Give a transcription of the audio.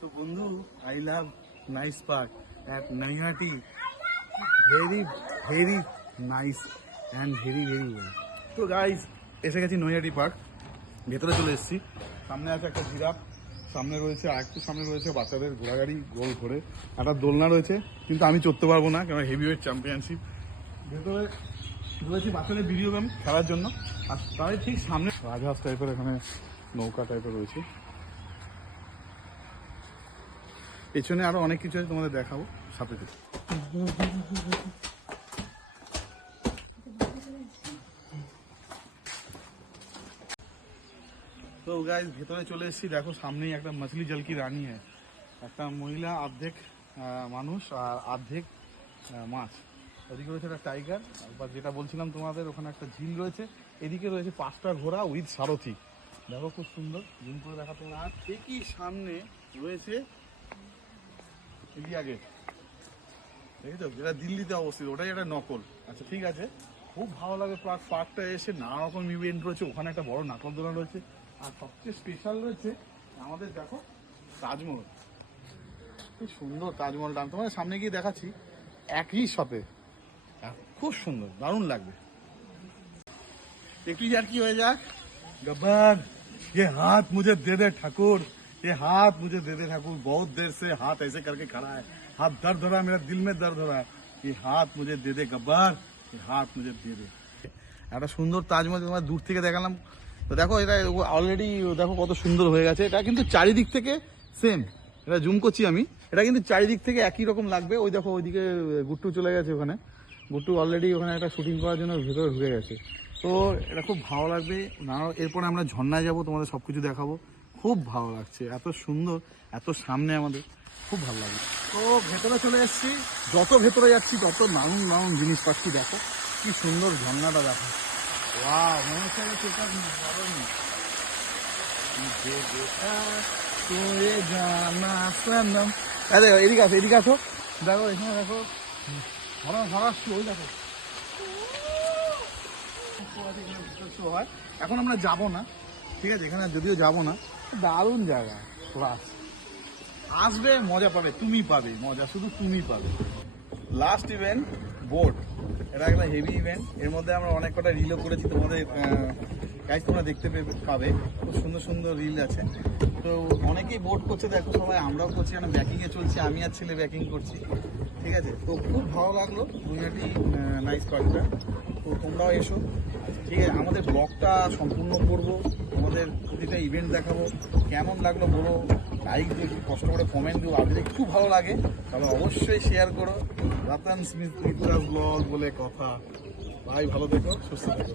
तो बंधु I love nice park at Naihati very very nice and very very well. तो guys এসে গেছি নৈহাটি পার্ক, ভেতরে চলে এসেছি। সামনে আছে একটা জিরাফ, সামনে রয়েছে আরেকটু সামনে রয়েছে বাচ্চাদের ঘোড়াগাড়ি গোল ঘোরে, একটা দোলনা রয়েছে কিন্তু আমি চড়তে পারবো না কারণ হেভিওয়েট চ্যাম্পিয়নশিপ। ভেতরে রয়েছে বাচ্চাদের ভিডিও গেম খেলার জন্য, আর তার ঠিক সামনে রাজহাঁস টাইপের এখানে নৌকা টাইপের রয়েছে। পেছনে আরো অনেক কিছু আছে, তোমাদের দেখাবো সাথে থেকে। তো গাইস ভেতরে চলে এসেছি, দেখো সামনেই একটা মাছলি জল কি রানী হ্যাঁ, একটা মহিলা অর্ধেক মানুষ আর অর্ধেক মাছ। ওদিকে রয়েছে একটা টাইগার, একবার যেটা বলছিলাম তোমাদের ওখানে একটা ঝিল রয়েছে, এদিকে রয়েছে 5টা ঘোড়া উইথ সারথি। দেখো খুব সুন্দর, জুম করে দেখাতে। আর ঠিকই সামনে রয়েছে ইন্ডিয়া গেট, দেখেছো যেটা দিল্লিতে অবস্থিত, ওটাই একটা নকল। আচ্ছা ঠিক আছে, খুব ভালো লাগে পার্কটা এসে, নানা রকম ইভেন্ট রয়েছে, ওখানে একটা বড় নাটক দোলনা রয়েছে, আর সবচেয়ে স্পেশাল রয়েছে আমাদের দেখো তাজমহল। খুব সুন্দর তাজমহলটা, আমি তোমাদের সামনে গিয়ে দেখাচ্ছি একই সাথে, খুব সুন্দর, দারুণ লাগবে। একটু আর কি হয়ে যাক, गब्बर ये हाथ मुझे दे दे ठाकुर, ये हाथ मुझे दे दे ठाकुर, बहुत देर से हाथ ऐसे करके खड़ा है, हाथ दर्द हो रहा है, मेरा दिल में दर्द हो रहा है, ये हाथ मुझे दे दे गब्बर, ये हाथ मुझे दे दे। একটা সুন্দর তাজমহল তোমার দূর থেকে দেখালাম। তো দেখো এটা অলরেডি দেখো কত সুন্দর হয়ে গেছে, এটা কিন্তু চারিদিক থেকে সেম, এটা জুম করছি আমি, এটা কিন্তু চারিদিক থেকে একই রকম লাগবে। ওই দেখো ওইদিকে গুট্টু চলে গেছে, ওখানে গুট্টু অলরেডি ওখানে একটা শুটিং করার জন্য ভেতরে ঢুকে গেছে। তো এটা খুব ভালো লাগবে। এরপরে আমরা ঝর্ণায় যাবো, তোমাদের সব কিছু দেখাবো, খুব ভালো লাগছে, এত সুন্দর, এত সামনে আমাদের, খুব ভালো লাগবে। তো ভেতরে চলে এসেছি, যত ভেতরে যাচ্ছি তত নানান নানান জিনিস পাচ্ছি। দেখো কি সুন্দর ঝর্ণাটা, দেখো মনে হচ্ছে এদিকে আসো, এদিকে আসো, দেখো এখানে দেখো ওই দেখো হয়। এখন আমরা যাবো না, ঠিক আছে, এখানে যদিও যাবো না, দারুণ জায়গা, ক্লাস আসবে, মজা পাবে, তুমি পাবে মজা, শুধু তুমি পাবে। লাস্ট ইভেন্ট বোট, এটা একটা হেভি ইভেন্ট, এর মধ্যে আমরা অনেক কটা রিলও করেছি, তোমাদের গাইজ তোমরা দেখতে পাবে, খুব সুন্দর সুন্দর রিল আছে। তো অনেকেই বোট করছে, দেখো সবাই, আমরাও করছি, মানে ব্যাকিংয়ে চলছি, আমি আর ছেলে ব্যাকিং করছি, ঠিক আছে। তো খুব ভালো লাগলো নৈহাটি নাইস পার্কটা, তো তোমরাও এসো, ঠিক আছে। আমাদের ব্লগটা সম্পূর্ণ করবো, তোমাদের প্রতিটা ইভেন্ট দেখাবো, কেমন লাগলো বলো, লাইক দিয়ে কষ্ট করে কমেন্ট দেবো, আর যদি একটু ভালো লাগে তাহলে অবশ্যই শেয়ার করো। রতন স্মিথ ব্লগ বলে কথা, ভাই ভালো থেকো, সুস্থ থেকো।